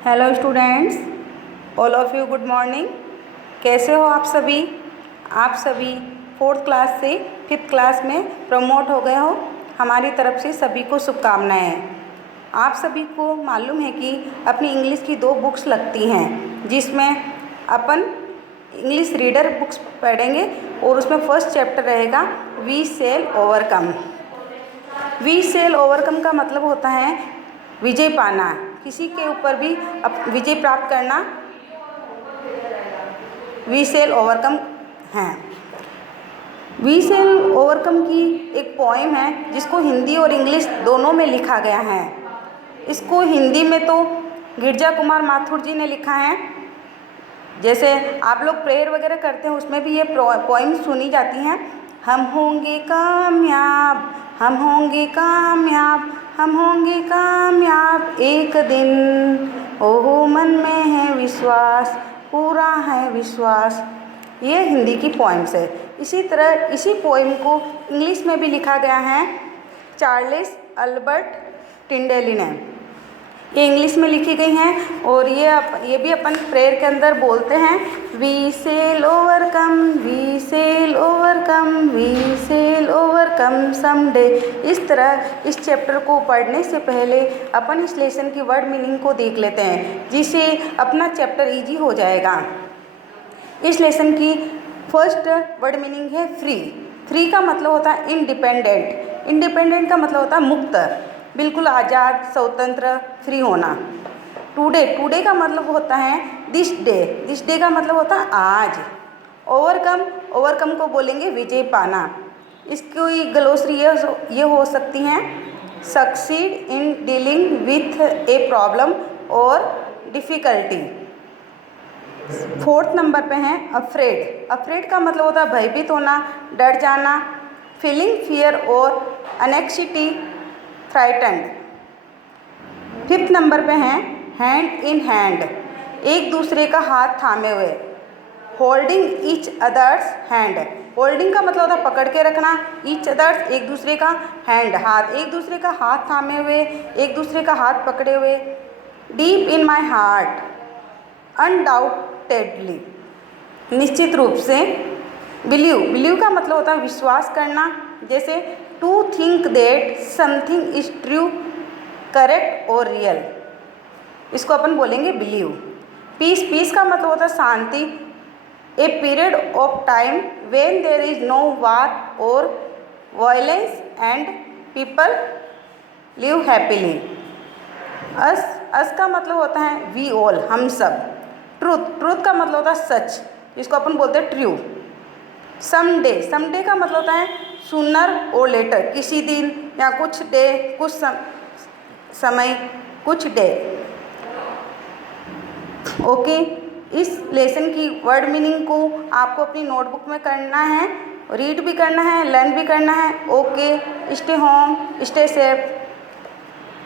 Hello students, all of you good morning. कैसे हो आप सभी? आप सभी फोर्थ क्लास से फिफ्थ क्लास में प्रमोट हो गए हो। हमारी तरफ से सभी को शुभकामनाएं हैं। आप सभी को मालूम है कि अपनी इंग्लिश की 2 बुक्स लगती हैं, जिसमें अपन इंग्लिश रीडर बुक्स पढ़ेंगे और उसमें फर्स्ट चैप्टर रहेगा we shall overcome. We shall overcome का मतलब होता है विजय पाना, किसी के ऊपर भी विजय प्राप्त करना वी सेल ओवरकम है। वी सेल ओवरकम की एक पोइम है जिसको हिंदी और इंग्लिश दोनों में लिखा गया है। इसको हिंदी में तो गिरजा कुमार माथुर जी ने लिखा है। जैसे आप लोग प्रेयर वगैरह करते हैं उसमें भी ये पोइम सुनी जाती हैं। हम होंगे कामयाब, हम होंगे कामयाब, हम होंगे कामयाब एक दिन, ओहो मन में है विश्वास, पूरा है विश्वास। ये हिंदी की पोइम्स है। इसी तरह इसी पोइम को इंग्लिश में भी लिखा गया है चार्ल्स अल्बर्ट टिंडेली ने। ये इंग्लिश में लिखी गई हैं और ये भी अपन प्रेयर के अंदर बोलते हैं, we shall overcome, we shall overcome, we shall overcome someday. इस तरह इस चैप्टर को पढ़ने से पहले अपन इस लेसन की वर्ड मीनिंग को देख लेते हैं, जिससे अपना चैप्टर इजी हो जाएगा। इस लेसन की फर्स्ट वर्ड मीनिंग है फ्री। फ्री का मतलब होता है इंडिपेंडेंट। इंडिपेंडेंट का मतलब होता है मुक्त, बिल्कुल आज़ाद, स्वतंत्र, फ्री होना। टुडे, टुडे का मतलब होता है दिस डे। दिस डे का मतलब होता है आज। ओवरकम, ओवरकम को बोलेंगे विजय पाना। इसकी ग्लोसरी ये हो सकती हैं, succeed in dealing with a problem और डिफ़िकल्टी। फोर्थ नंबर पे हैं अफ्रेड। अफ्रेड का मतलब होता है भयभीत होना, डर जाना, फीलिंग फियर और एनेक्सिटी, फ्राइटेंड। फिफ्थ नंबर पे हैं हैंड इन हैंड, एक दूसरे का हाथ थामे हुए, holding each others hand. Holding का मतलब होता है पकड़ के रखना, ईच अदर्स एक दूसरे का, हैंड हाथ, एक दूसरे का हाथ थामे हुए, एक दूसरे का हाथ पकड़े हुए। Deep in my heart, undoubtedly, निश्चित रूप से। बिलीव, बिलीव का मतलब होता है विश्वास करना। जैसे to think that something is true, correct और रियल, इसको अपन बोलेंगे बिलीव। पीस, पीस का मतलब होता है शांति। A period of time when there is no war और violence and people live happily. अस, अस का मतलब होता है वी ऑल, हम सब। ट्रूथ, ट्रूथ का मतलब होता है सच, इसको अपन बोलते हैं ट्रू। समडे, समडे का मतलब होता है सूनर और लेटर, किसी दिन या कुछ डे, कुछ समय, कुछ डे। ओके, इस लेसन की वर्ड मीनिंग को आपको अपनी नोटबुक में करना है, रीड भी करना है, लर्न भी करना है। Okay, stay home, stay safe.